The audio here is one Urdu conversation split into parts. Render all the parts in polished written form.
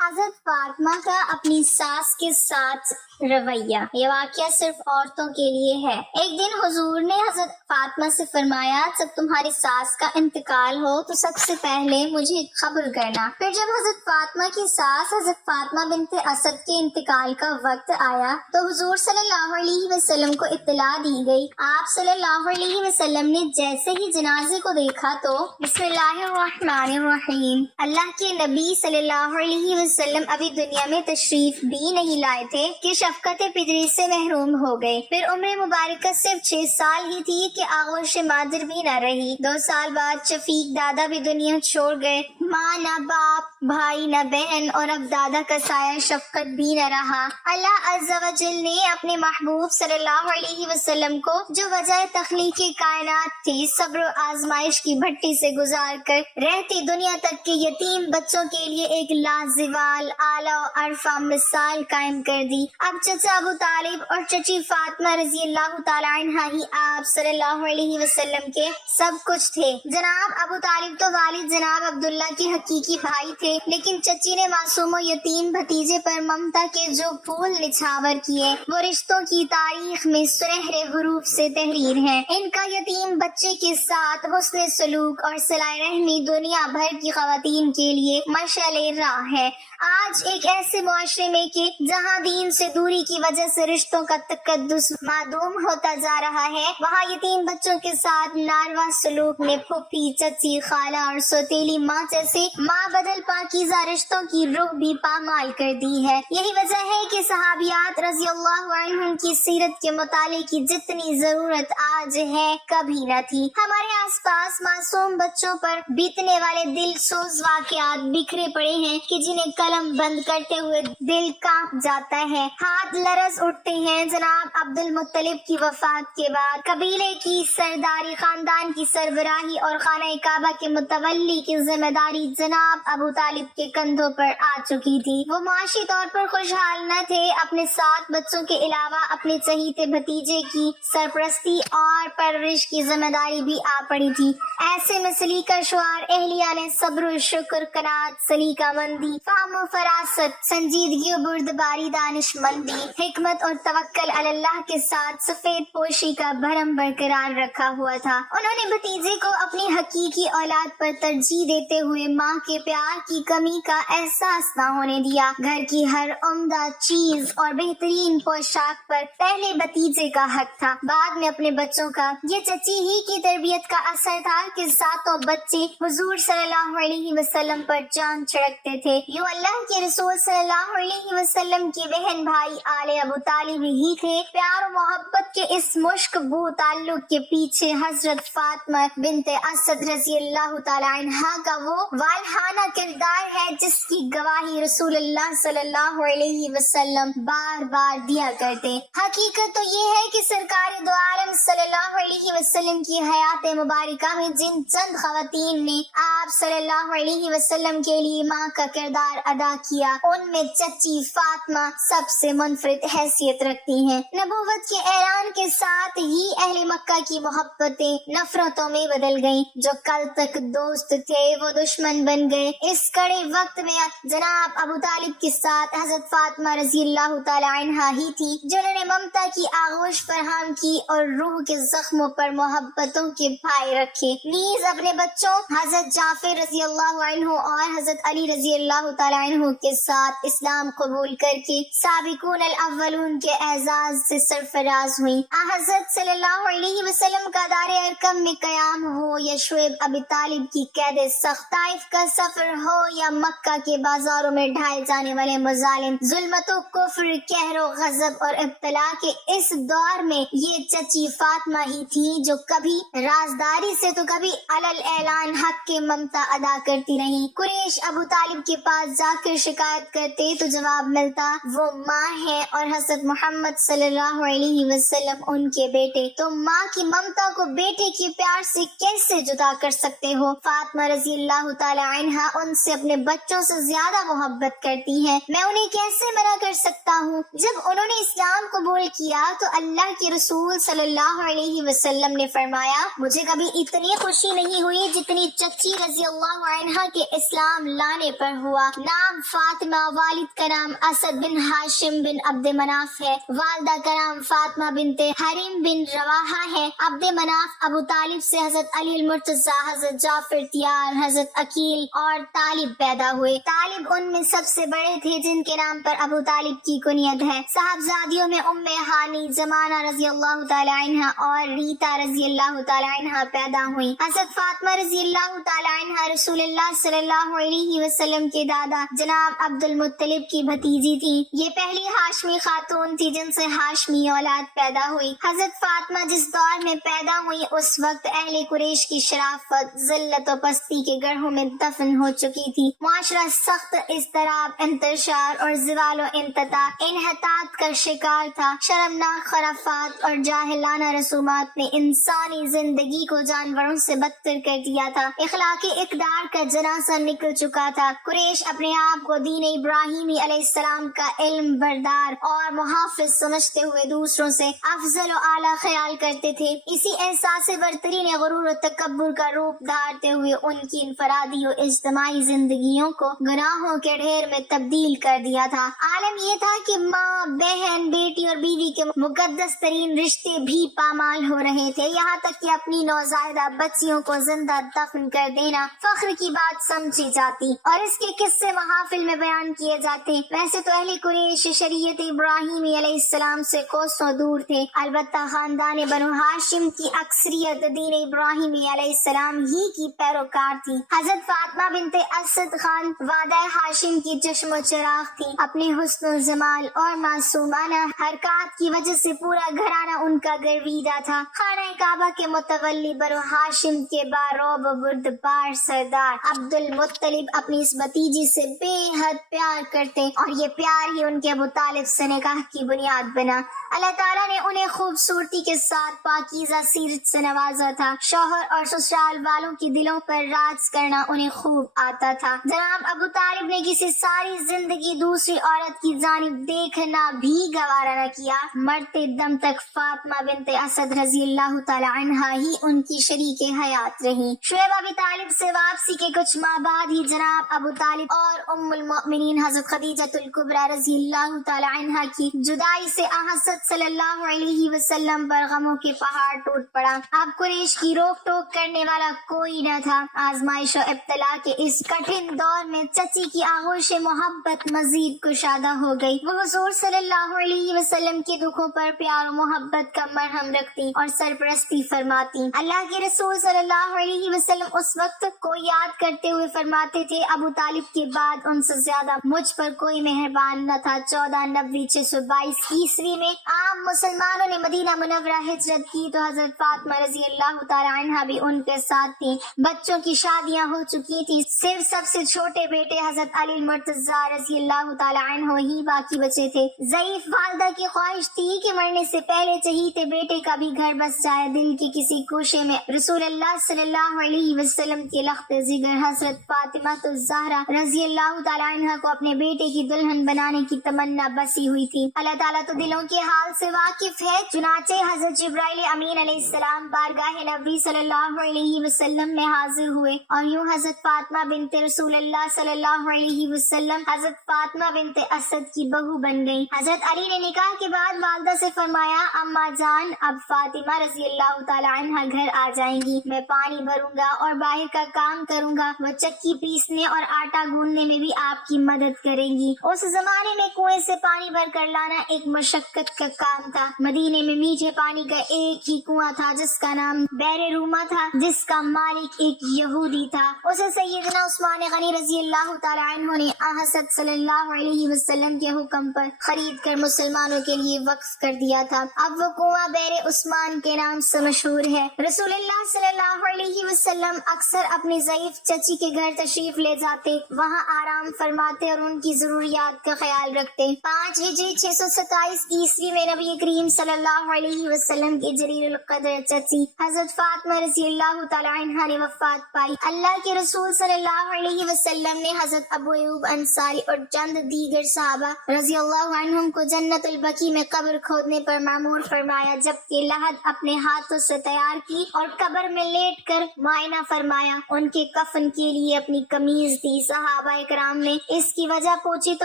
حضرت فاطمہ کا اپنی ساس کے ساتھ رویہ، یہ واقعہ صرف عورتوں کے لیے ہے۔ ایک دن حضور نے حضرت فاطمہ سے فرمایا، جب تمہاری ساس کا انتقال ہو تو سب سے پہلے مجھے خبر کرنا۔ پھر جب حضرت فاطمہ کی ساس حضرت فاطمہ بنت اسد کے انتقال کا وقت آیا تو حضور صلی اللہ علیہ وسلم کو اطلاع دی گئی۔ آپ صلی اللہ علیہ وسلم نے جیسے ہی جنازے کو دیکھا تو بسم اللہ الرحمن الرحیم، اللہ کے نبی صلی اللہ علیہ وسلم ابھی دنیا میں تشریف بھی نہیں لائے تھے کہ شفقت پدری سے محروم ہو گئے۔ پھر عمر مبارکہ صرف 6 سال ہی تھی کہ آغوش مادر بھی نہ رہی۔ 2 سال بعد شفیق دادا بھی دنیا چھوڑ گئے۔ ماں نہ باپ، بھائی نہ بہن، اور اب دادا کا سایہ شفقت بھی نہ رہا۔ اللہ عز و جل نے اپنے محبوب صلی اللہ علیہ وسلم کو جو وجہ تخلیق کائنات تھی، صبر و آزمائش کی بھٹی سے گزار کر رہتی دنیا تک کے یتیم بچوں کے لیے ایک لازوال اعلیٰ و عرفہ مثال قائم کر دی۔ اب چچا ابو طالب اور چچی فاطمہ رضی اللہ تعالیٰ عنہ ہی آپ صلی اللہ علیہ وسلم کے سب کچھ تھے۔ جناب ابو طالب تو والد جناب عبداللہ کے حقیقی بھائی تھے، لیکن چچی نے معصوم و یتیم بھتیجے پر ممتا کے جو پھول نچھاور کیے وہ رشتوں کی تاریخ میں سنہرے حروف سے تحریر ہیں۔ ان کا یتیم بچے کے ساتھ حسن سلوک اور صلہ رحمی دنیا بھر کی خواتین کے لیے مشعل راہ ہے۔ آج ایک ایسے معاشرے میں کہ جہاں دین سے دوری کی وجہ سے رشتوں کا تقدس معدوم ہوتا جا رہا ہے، وہاں یتیم بچوں کے ساتھ ناروا سلوک نے پھوپھی، چچی، خالہ اور سوتیلی ماں جیسے ماں بدل پاکیزہ رشتوں کی روح بھی پامال کر دی ہے۔ یہی وجہ ہے کہ صحابیات رضی اللہ عنہم کی سیرت کے مطالعے کی جتنی ضرورت آج ہے کبھی نہ تھی۔ ہمارے آس پاس معصوم بچوں پر بیتنے والے دل سوز واقعات بکھرے پڑے ہیں کہ جنہیں قلم بند کرتے ہوئے دل کانپ جاتا ہے، ہاتھ لرز اٹھتے ہیں۔ جناب عبد المطلب کی وفات کے بعد قبیلے کی سرداری، خاندان کی سربراہی اور خانہ کعبہ کے متولی کی ذمہ داری جناب ابو طالب کے کندھوں پر آ چکی تھی۔ وہ معاشی طور پر خوشحال نہ تھے، اپنے 7 بچوں کے علاوہ اپنے چہیتے بھتیجے کی سرپرستی اور پرورش کی ذمہ داری بھی آ پڑی تھی۔ ایسے میں سلیقہ شعار اہلیہ نے صبر و شکر، قناعت، سلیقہ مندی، فہم و فراست، سنجیدگی و بردباری، دانش مندی، حکمت اور توکل علی اللہ کے ساتھ سفید پوشی کا بھرم برقرار رکھا ہوا تھا۔ انہوں نے بھتیجے کو اپنی حقیقی اولاد پر ترجیح دیتے ہوئے ماں کے پیار کی کمی کا احساس نہ ہونے دیا۔ گھر کی ہر عمدہ چیز اور بہترین پوشاک پر پہلے بھتیجے کا حق تھا، بعد میں اپنے بچوں کا۔ یہ چچی ہی کی تربیت کا اثر تھا کہ 7 بچے حضور صلی اللہ علیہ وسلم پر جان چھڑکتے تھے۔ یوں اللہ کے رسول صلی اللہ علیہ وسلم کے بہن بھائی آل ابو طالب ہی تھے۔ پیار و محبت کے اس مشک بو تعلق کے پیچھے حضرت فاطمہ بنت اسد رضی اللہ تعالی عنہا کا وہ والہانہ کردار ہے جس کی گواہی رسول اللہ صلی اللہ علیہ وسلم بار بار دیا کرتے۔ حقیقت تو یہ ہے کہ سرکار دو عالم صلی اللہ علیہ وسلم کی حیات مبارکہ میں جن چند خواتین نے آپ صلی اللہ علیہ وسلم کے لیے ماں کا کردار ادا کیا، ان میں چچی فاطمہ سب سے منفرد حیثیت رکھتی ہیں۔ نبوت کے اعلان کے ساتھ ہی اہل مکہ کی محبتیں نفرتوں میں بدل گئیں، جو کل تک دوست تھے وہ دشمن بن گئے۔ اس کڑے وقت میں جناب ابو طالب کے ساتھ حضرت فاطمہ رضی اللہ تعالی عنہا ہی تھی جنہوں نے ممتا کی آغوش فراہم کی اور روح کے زخموں پر محبتوں کے پھائے رکھے۔ نیز اپنے بچوں حضرت جعفر رضی اللہ عنہ اور حضرت علی رضی اللہ تعالی عنہ کے ساتھ اسلام قبول کر کے سابقون الاولون کے اعزاز سے سرفراز ہوئی۔ حضرت صلی اللہ علیہ وسلم کا دار ارقم میں قیام ہو یا شعیب ابی طالب کی قید سخت، طائف کا سفر ہو یا مکہ کے بازاروں میں ڈھائے جانے والے مظالم، ظلمت و کفر، قہر و غضب اور ابتلا کے اس دور میں یہ چچی فاطمہ ہی تھی جو کبھی رازداری سے تو کبھی علل اعلان حق کے ممتا ادا کرتی رہی۔ قریش ابو طالب کے پاس جا کر شکایت کرتے تو جواب ملتا وہ ماں ہے اور حضرت محمد صلی اللہ علیہ وسلم ان کے بیٹے، تو ماں کی ممتا کو بیٹے کے پیار سے کیسے جدا کر سکتے ہو؟ فاطمہ رضی اللہ تعالی عنہا ان سے اپنے بچوں سے زیادہ محبت کرتی ہیں، میں انہیں کیسے منع کر سکتا ہوں؟ جب انہوں نے اسلام قبول کیا تو اللہ کے رسول صلی اللہ علیہ وسلم نے فرمایا، مجھے کبھی اتنی خوشی نہیں ہوئی جتنی چچی رضی اللہ عنہا کے اسلام لانے پر ہوا۔ نام فاطمہ، والد کا نام اسد بن ہاشم بن عبد مناف ہے، والدہ کا نام فاطمہ بنت حریم بن رواحہ ہے۔ عبد مناف ابو طالب سے حضرت علی المرتضی، حضرت جعفر طیار، حضرت عقیل اور طالب پیدا ہوئے۔ طالب ان میں سب سے بڑے تھے جن کے نام پر ابو طالب کی کنیت ہے۔ صاحبزادیوں میں ام ہانی، زمانہ رضی اللہ تعالی عنہ اور ریتا رضی اللہ تعالی عنہ پیدا ہوئی۔ حضرت فاطمہ رضی اللہ تعالی عنہ رسول اللہ صلی اللہ علیہ وسلم کے دادا جناب عبد المطلب کی بھتیجی تھی۔ یہ پہلی ہاشمی خاتون تھی جن سے ہاشمی اولاد پیدا ہوئی۔ حضرت فاطمہ جس دور میں پیدا ہوئی اس وقت اہل قریش کی شرافت، ذلت و پستی کے گڑھوں میں دفن ہو چکی تھی۔ معاشرہ سخت اضطراب، انتشار اور زوال و انحطاط کا شکار تھا۔ شرمناک خرافات اور جاہلانہ رسومات نے انسانی زندگی کو جانوروں سے بدتر کر دیا تھا۔ اخلاقی اقدار کا جنازہ نکل چکا تھا۔ قریش اپنے آپ کو دین ابراہیمی علیہ السلام کا علم بردار اور محافظ سمجھتے ہوئے دوسروں سے افضل و اعلیٰ خیال کرتے تھے۔ اسی احساس برتری نے غرور و تکبر کا روپ دھارتے ہوئے ان کی انفرادی و اجتماعی زندگیوں کو گناہوں کے ڈھیر میں تبدیل کر دیا تھا۔ عالم یہ تھا کہ ماں، بہن، بیٹی اور بیوی کے مقدس ترین رشتے بھی پامال ہو رہے تھے، یہاں تک کہ اپنی نوزائیدہ بچیوں کو زندہ دفن کر دینا فخر کی بات سمجھی جاتی اور اس کے قصے محافل میں بیان کیے جاتے۔ ویسے تو اہل قریش شریعت ابراہیمی علیہ السلام سے کوسوں دور تھے، البتہ خاندان بنو ہاشم کی اکثریت دین ابراہیمی علیہ السلام ہی کی پیروکار تھی۔ حضرت فاطمہ بنت اسد خان وعدہ ہاشم کی چشم و چراغ تھی۔ اپنے حسن و جمال اور معصومانہ حرکات کی وجہ سے پورا گھرانہ ان کا گرویدہ تھا۔ خانہ کعبہ کے متولی بنو ہاشم کے باروب و بردبار سردار عبد المطلب اپنی اس بھتیجی سے بے حد پیار کرتے اور یہ پیار ہی ان کے ابو طالب سے نکاح کی بنیاد بنا۔ اللہ تعالیٰ نے انہیں خوبصورتی کے ساتھ پاکیزہ سیرت سے نوازا تھا۔ شوہر اور سسرال والوں کی دلوں پر راج کرنا انہیں خوب آتا تھا۔ جناب ابو طالب نے کسی ساری زندگی دوسری عورت کی جانب دیکھنا بھی گوارا نہ کیا۔ مرتے دم تک فاطمہ بنت اسد رضی اللہ تعالی عنہا ہی ان کی شریک حیات رہی۔ شعیب ابی طالب سے واپسی کے کچھ ماہ بعد ہی جناب ابو طالب اور ام المؤمنین حضرت خدیجہ الکبریٰ رضی اللہ تعالی عنہا کی جدائی سے حضرت صلی اللہ علیہ وسلم پر غموں کے پہاڑ ٹوٹ پڑا۔ اب قریش کی روک ٹوک کرنے والا کوئی نہ تھا۔ آزمائش و ابتلا کے اس کٹھن دور میں چچی کی آغوش محبت مزید کشادہ ہو گئی۔ وہ حضور صلی اللہ علیہ وسلم کے دکھوں پر پیار و محبت کا مرہم رکھتی اور سرپرستی فرماتی۔ اللہ کے رسول صلی اللہ علیہ وسلم اس وقت کو یاد کرتے ہوئے فرماتے تھے، ابو طالب کے بعد ان سے زیادہ مجھ پر کوئی مہربان نہ تھا۔ 1490 عیسوی میں عام مسلمانوں نے مدینہ منورہ ہجرت کی تو حضرت فاطمہ رضی اللہ تعالی عنہا بھی ان کے ساتھ تھی۔ بچوں کی شادیاں ہو چکی تھی، صرف سب سے چھوٹے بیٹے حضرت علی المرتضی رضی اللہ تعالی عنہ ہی باقی بچے تھے۔ ضعیف والدہ کی خواہش تھی کہ مرنے سے پہلے چہیتے بیٹے کا بھی گھر بس جائے۔ دل کی کسی گوشے میں رسول اللہ صلی اللہ علیہ وسلم کے لخت جگر حضرت فاطمہ الزہرا رضی اللہ تعالی عنہ کو اپنے بیٹے کی دلہن بنانے کی تمنا بسی ہوئی تھی۔ اللہ تعالیٰ تو دلوں کے حال سے واقف ہے، چنانچہ حضرت جبرائیل امین علیہ السلام بارگاہ نبی صلی اللہ علیہ وسلم میں حاضر ہوئے اور یوں حضرت فاطمہ بنت رسول اللہ صلی اللہ علیہ وسلم حضرت فاطمہ بنت اسد کی بہو بن گئی۔ حضرت علی نے نکاح کے بعد والدہ سے فرمایا، اماں جان اب فاطمہ رضی اللہ تعالی عنہ گھر آ جائیں گی، میں پانی بھروں گا اور باہر کا کام کروں گا، وہ چکی پیسنے اور آٹا گوندنے میں بھی آپ کی مدد کریں گی۔ اس زمانے میں کنویں سے پانی بھر کر لانا ایک مشقت کا کام تھا۔ مدینے میں میٹھے پانی کا ایک ہی کنواں تھا جس کا نام بیر روما تھا، جس کا مالک ایک یہودی تھا۔ اسے سیدنا عثمان غنی رضی اللہ تعالی عنہ نے حضرت صلی اللہ علیہ وسلم کے حکم پر خرید کر مسلمانوں کے لیے وقف کر دیا تھا۔ اب وہ کنواں بیر عثمان کے نام سے مشہور ہے۔ رسول اللہ صلی اللہ علیہ وسلم اکثر اپنی ضعیف چچی کے گھر تشریف لے جاتے، وہاں آرام فرماتے اور ان کی ضروریات کا خیال رکھتے۔ 5 ہجری 627 عیسوی میں نبی کریم صلی اللہ علیہ وسلم کی جلیل القدر چچی حضرت فاطمہ رضی اللہ تعالی عنہا نے وفات پائی۔ اللہ کے رسول صلی اللہ علیہ وسلم نے حضرت ابو ایوب انصاری اور چند دیگر صحابہ رضی اللہ عنہم کو جنت البقیع میں قبر کھودنے پر مامور فرمایا، جبکہ لحد اپنے ہاتھوں سے تیار کی اور قبر میں لیٹ کر معائنہ فرمایا۔ ان کے کفن کے لیے اپنی قمیض دی۔ صحابہ صحابہ کرام نے اس کی وجہ پوچھی تو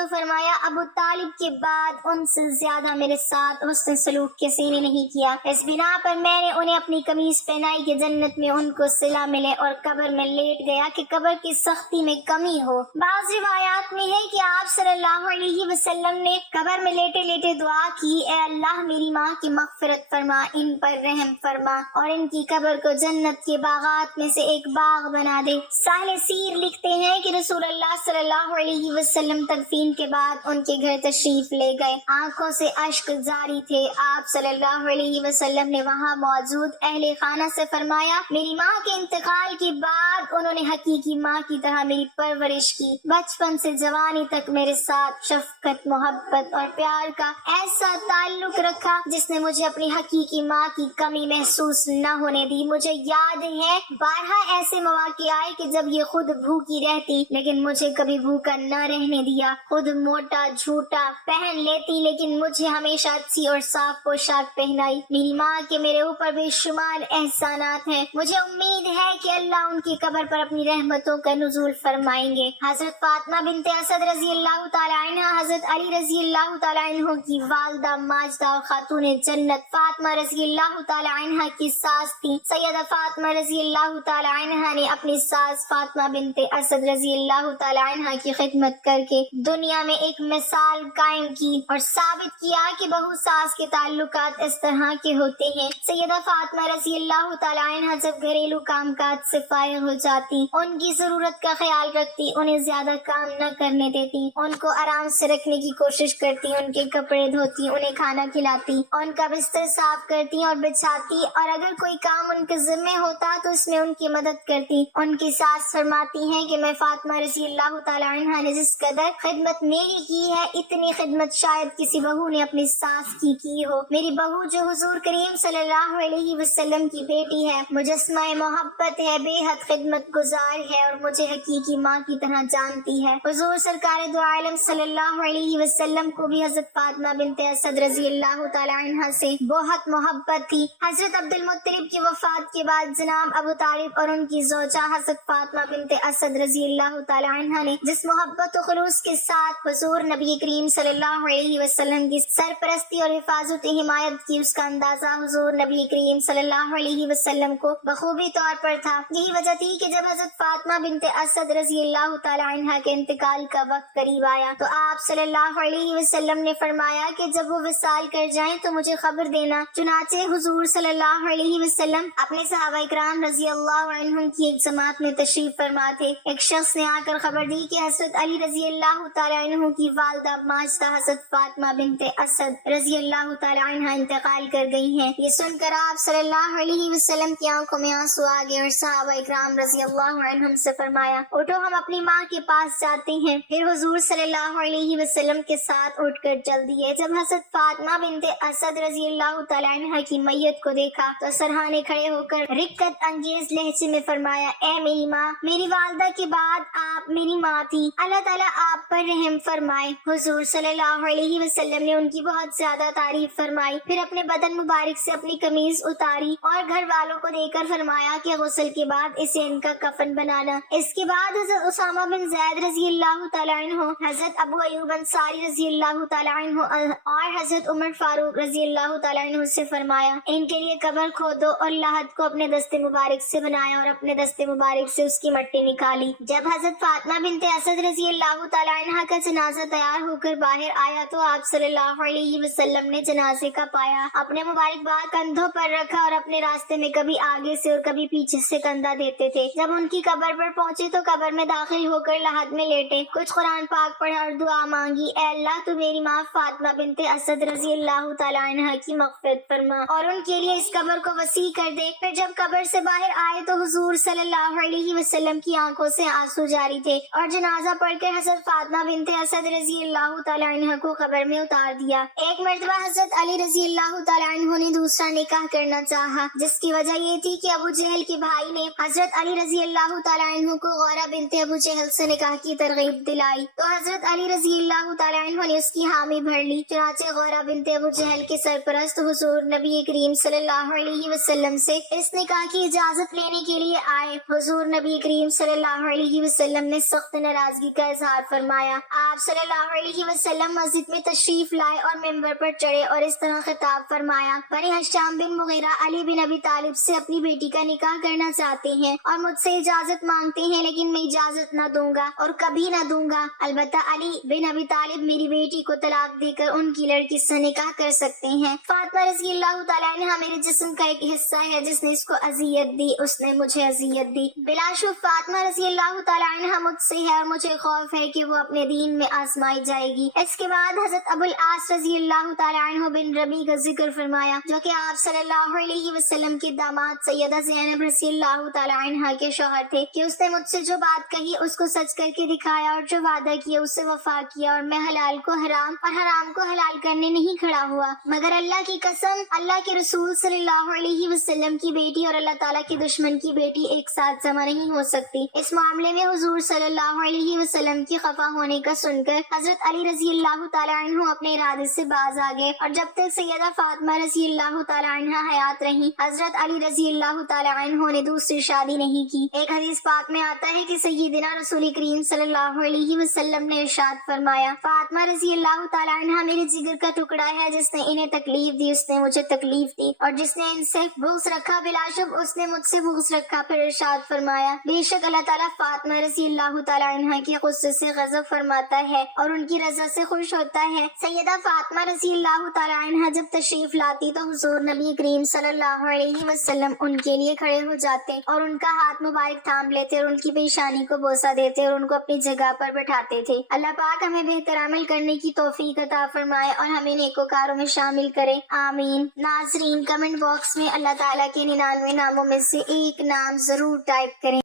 فرمایا ابو طالب کے بعد ان سے زیادہ میرے ساتھ حسن سلوک کسی نے نہیں کیا، اس بنا پر میں نے انہیں اپنی قمیص پہنائی کہ جنت میں ان کو صلہ ملے، اور قبر میں لیٹ گیا کہ قبر کی سختی میں کمی ہو۔ بعض روایات میں ہے کہ آپ صلی اللہ علیہ وسلم نے قبر میں لیٹے لیٹے دعا کی، اے اللہ میری ماں کی مغفرت فرما، ان پر رحم فرما اور ان کی قبر کو جنت کے باغات میں سے ایک باغ بنا دے۔ ساحل سیر لکھتے ہیں کہ رسول اللہ صلی اللہ علیہ وسلم تدفین کے بعد ان کے گھر تشریف لے گئے، آنکھوں سے اشک جاری تھے۔ آپ صلی اللہ علیہ وسلم نے وہاں موجود اہل خانہ سے فرمایا، میری ماں کے انتقال کے بعد انہوں نے حقیقی ماں کی طرح میری پرورش کی، بچپن سے جوانی تک میرے ساتھ شفقت، محبت اور پیار کا ایسا تعلق رکھا جس نے مجھے اپنی حقیقی ماں کی کمی محسوس نہ ہونے دی۔ مجھے یاد ہے بارہا ایسے مواقع آئے کہ جب یہ خود بھوکی رہتی لیکن مجھے کبھی بھوکا نہ رہنے دیا، خود موٹا جھوٹا پہن لیتی لیکن مجھے ہمیشہ اچھی اور صاف پوشاک پہنائی۔ میری ماں کے میرے اوپر بے شمار احسانات ہیں، مجھے امید ہے کہ اللہ ان کی قبر پر اپنی رحمتوں کا نزول فرمائیں گے۔ حضرت فاطمہ بنت اسد رضی اللہ تعالی عنہ حضرت علی رضی اللہ تعالی عنہ کی والدہ ماجدہ اور خاتون جنت فاطمہ رضی اللہ تعالی عنہ کی ساس تھی۔ سیدہ فاطمہ رضی اللہ تعالی عنہ نے اپنی ساس فاطمہ بنت اسد رضی اللہ تعالی عنہ کی خدمت کر کے دنیا میں ایک مثال قائم کی اور ثابت کیا کہ بہو ساس کے تعلقات اس طرح کے ہوتے ہیں۔ سیدہ فاطمہ رضی اللہ تعالی عنہ جب گھریلو کام کاج سے فارغ ہو جاتی، ان کی ضرورت کا خیال رکھتی، انہیں زیادہ کام نہ کرنے دیتی، ان کو آرام سے رکھنے کی کوشش کرتی، ان کے کپڑے دھوتی، انہیں کھانا کھلاتی، ان کا بستر صاف کرتی اور بچھاتی، اور اگر کوئی کام ان کے ذمہ ہوتا تو اس میں ان کی مدد کرتی۔ ان کی ساس فرماتی ہیں کہ میں فاطمہ رضی اللہ تعالی عنہ نے جس قدر خدمت میری کی ہے اتنی خدمت شاید کسی بہو نے اپنی ساس کی ہو۔ میری بہو جو حضور کریم صلی اللہ علیہ وسلم کی بیٹی ہے، مجسمہ محبت ہے، بے حد خدمت گزار ہے اور مجھے حقیقی ماں کی طرح جانتی ہے۔ حضور سرکار دو عالم صلی اللہ علیہ وسلم کو بھی حضرت فاطمہ بنت اسد رضی اللہ تعالی عنہ سے بہت محبت تھی۔ حضرت عبد المطلب کی وفات کے بعد جناب ابو طالب اور ان کی زوجہ حضرت فاطمہ بنت اسد رضی اللہ تعالی عنہ نے جس محبت و خلوص کے ساتھ حضور نبی کریم صلی اللہ علیہ وسلم کی سرپرستی اور حفاظت حمایت کی، اس کا اندازہ حضور نبی کریم صلی اللہ علیہ وسلم کو بخوبی طور پر تھا۔ یہی وجہ تھی کہ جب حضرت فاطمہ بنت اسد رضی اللہ تعالی عنہ کے انتقال کا وقت قریب آیا تو آپ صلی اللہ علیہ وسلم نے فرمایا کہ جب وہ وصال کر جائیں تو مجھے خبر دینا۔ چنانچہ حضور صلی اللہ علیہ وسلم اپنے صحابہ کرام رضی اللہ عنہم کی ایک جماعت میں تشریف فرما تھے۔ ایک شخص نے آ کر خبر دی کہ حضرت علی رضی اللہ تعالی عنہ کی والدہ ماجدہ حضرت فاطمہ بنت اسد رضی اللہ تعالی عنہ انتقال کر گئی ہیں۔ یہ سن کر آپ صلی اللہ علیہ وسلم کی آنکھوں میں آنسو آ گئے اور صحابہ کرام رضی اللہ عنہم سے فرمایا، اٹھو ہم اپنی ماں کے پاس جاتے ہیں۔ پھر حضور صلی اللہ علیہ وسلم کے ساتھ اٹھ کر چل دیے۔ جب حضرت فاطمہ بنت اسد رضی اللہ تعالی عنہ کی میت کو دیکھا تو سرہانے کھڑے ہو کر رقت انگیز لہجے میں فرمایا، اے میری ماں، میری والدہ کے بعد آپ میری ماں تھی، اللہ تعالیٰ آپ پر رحم فرمائے۔ حضور صلی اللہ علیہ وسلم نے ان کی بہت زیادہ تعریف فرمائی، پھر اپنے بدن مبارک سے اپنی قمیض اتاری اور گھر والوں کو دے کر فرمایا کہ غسل کے بعد اسے ان کا کفن بنانا۔ اس کے بعد حضرت اسامہ بن زید رضی اللہ تعالیٰ عنہ، حضرت ابو ایوب انصاری رضی اللہ تعالیٰ عنہ اور حضرت عمر فاروق رضی اللہ تعالیٰ عنہ سے فرمایا، ان کے لیے قبر کھودو، اور لحد کو اپنے دست مبارک سے بنایا اور اپنے دست مبارک سے اس کی مٹی نکالی۔ جب حضرت فاطمہ بنت اسد رضی اللہ تعالیٰ عنہ کا جنازہ تیار ہو کر باہر آیا تو آپ صلی اللہ علیہ وسلم نے جنازے کا پایا اپنے مبارک بال کندھوں پر رکھا اور اپنے راستے میں کبھی آگے سے اور کبھی پیچھے سے کندھا دیتے تھے۔ جب ان کی قبر پر پہنچے تو قبر میں داخل ہو کر لحد میں لیٹے، کچھ قرآن پاک پڑھا اور دعا مانگی، اے اللہ تو میری ماں فاطمہ بنت اسد رضی اللہ تعالیٰ عنہ کی مغفرت فرما اور ان کے لیے اس قبر کو وسیع کر دے۔ پھر جب قبر سے باہر آئے تو حضور صلی اللہ علیہ وسلم کی آنکھوں سے آنسو جاری تھے اور جنازہ پڑھ کر حضرت فاطمہ بنت اسد رضی اللہ تعالیٰ عنہ کو قبر میں اتار دیا۔ ایک مرتبہ حضرت علی رضی اللہ تعالیٰ عنہ نے دوسرا نکاح کرنا چاہا، جس کی وجہ یہ تھی کہ ابو جہل کے بھائی نے حضرت علی رضی اللہ تعالیٰ عنہ کو غورہ بنت ابو جہل سے نکاح کی ترغیب دلائی تو حضرت علی رضی اللہ تعالیٰ عنہ نے اس کی حامی بھر لی۔ چنانچہ غورہ بنت ابو جہل کے سرپرست حضور نبی کریم صلی اللہ علیہ وسلم سے اس نکاح کی اجازت لینے کے لیے آئے۔ حضور نبی کریم صلی اللہ علیہ وسلم نے سخت سخت ناراضگی کا اظہار فرمایا۔ آپ صلی اللہ علیہ وسلم مسجد میں تشریف لائے اور ممبر پر چڑھے اور اس طرح خطاب فرمایا، بنی ہشام بن مغیرہ علی بن ابی طالب سے اپنی بیٹی کا نکاح کرنا چاہتے ہیں اور مجھ سے اجازت مانگتے ہیں، لیکن میں اجازت نہ دوں گا اور کبھی نہ دوں گا۔ البتہ علی بن ابی طالب میری بیٹی کو طلاق دے کر ان کی لڑکی سے نکاح کر سکتے ہیں۔ فاطمہ رضی اللہ تعالیٰ عنہ میرے جسم کا ایک حصہ ہے، جس نے اس کو اذیت دی اس نے مجھے اذیت دی۔ بلا شبہ فاطمہ رضی اللہ تعالیٰ عنہ مجھ سے ہے اور مجھے خوف ہے کہ وہ اپنے دین میں آزمائی جائے گی۔ اس کے بعد حضرت ابو العاص رضی اللہ تعالیٰ عنہ بن ربی کا ذکر فرمایا، جو کہ آپ صلی اللہ علیہ وسلم کے داماد سیدہ زینب رضی اللہ تعالیٰ عنہ کے شوہر تھے، کہ اس نے مجھ سے جو بات کہی اس کو سچ کر کے دکھایا اور جو وعدہ کیا اس سے وفا کیا، اور میں حلال کو حرام اور حرام کو حلال کرنے نہیں کھڑا ہوا۔ مگر اللہ کی قسم، اللہ کے رسول صلی اللہ علیہ وسلم کی بیٹی اور اللہ تعالیٰ کے دشمن کی بیٹی ایک ساتھ جمع نہیں ہو سکتی۔ اس معاملے میں حضور صلی اللہ علیہ وسلم کی خفا ہونے کا سن کر حضرت علی رضی اللہ تعالیٰ عنہ اپنے ارادے سے باز آ گئے، اور جب تک سیدہ فاطمہ رضی اللہ تعالیٰ عنہ حیات رہی حضرت علی رضی اللہ تعالیٰ عنہ نے دوسری شادی نہیں کی۔ ایک حدیث پاک میں آتا ہے کہ سیدنا رسول کریم صلی اللہ علیہ وسلم نے ارشاد فرمایا، فاطمہ رضی اللہ تعالیٰ عنہ میرے جگر کا ٹکڑا ہے، جس نے انہیں تکلیف دی اس نے مجھے تکلیف دی، اور جس نے ان سے بغض رکھا بلا شبہ اس نے مجھ سے بغض رکھا۔ پھر ارشاد فرمایا، بے شک اللہ تعالیٰ فاطمہ رضی اللہ تعالیٰ عنہ کے غصے سے غضب فرماتا ہے اور ان کی رضا سے خوش ہوتا ہے۔ سیدہ فاطمہ رضی اللہ تعالیٰ عنہ جب تشریف لاتی تو حضور نبی کریم صلی اللہ علیہ وسلم ان کے لیے کھڑے ہو جاتے اور ان کا ہاتھ مبارک تھام لیتے اور ان کی پیشانی کو بوسہ دیتے اور ان کو اپنی جگہ پر بٹھاتے تھے۔ اللہ پاک ہمیں بہتر عمل کرنے کی توفیق عطا فرمائے اور ہمیں نیکوکاروں میں شامل کرے، آمین۔ ناظرین، کمنٹ باکس میں اللہ تعالیٰ کے 99 ناموں میں سے ایک نام ضرور ٹائپ کریں۔